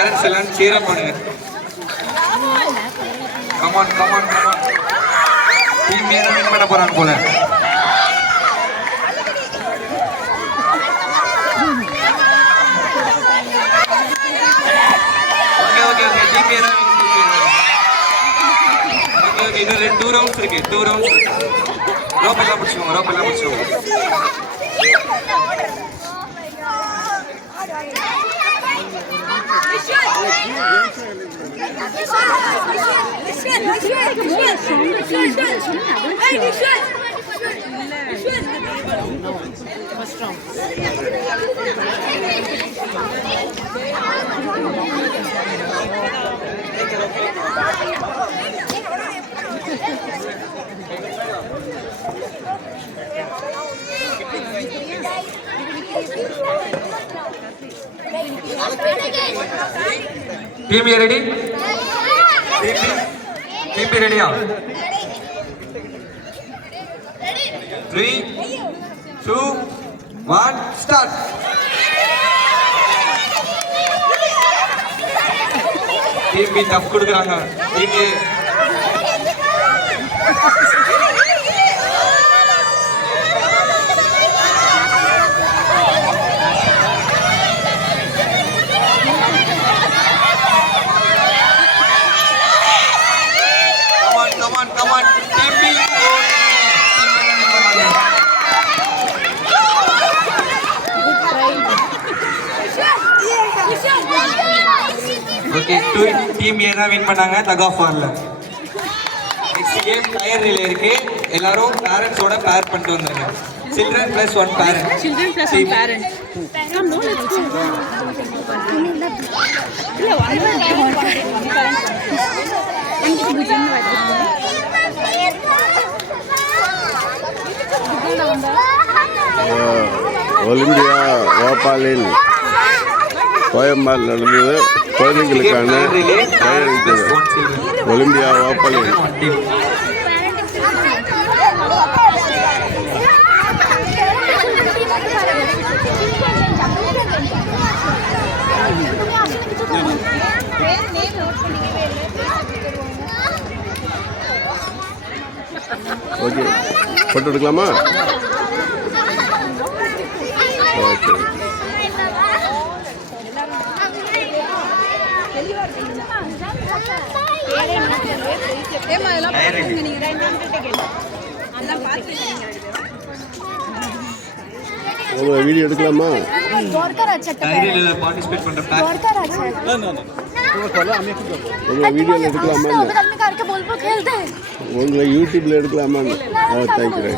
Parents எல்லாம் cheer up பண்ணுங்க. Come on. Team ஏதோ வின் பண்ண போறாங்க போல. ஓகே டீம் ஏதோ ஓகே இன்னும் 2 ரவுண்ட்ஸ் இருக்கு. 2 ரவுண்ட்ஸ். ரோப் எல்லாம் பிடிச்சுக்கோங்க. Team, you ready? Team, ready? 3, 2, 1, start. Team B tough கொடுக்கறாங்க. Team A Come on, Team B. Okay, Team A தான் win பண்ணாங்க tug of warல. Next game tire relay இருக்கு. எல்லாரும் parents ஓட pair பண்ணிட்டு வந்துருங்க. Children plus one parent. Come no, let's go. Olympia ஓபாலின் கோயம்பால் நடந்தது குழந்தைகளுக்கான ஒலிம்பியா ஓபாலின் ஓகே போட்டோ எடுக்கலாமா? ஓகே வீடியோ எடுக்கலாமா? பார்ட்டிசிபேட் பண்ற வீடியோ எடுக்கலாமா? உங்களை யூடியூப்ல எடுக்கலாமா? தேங்க்யூ.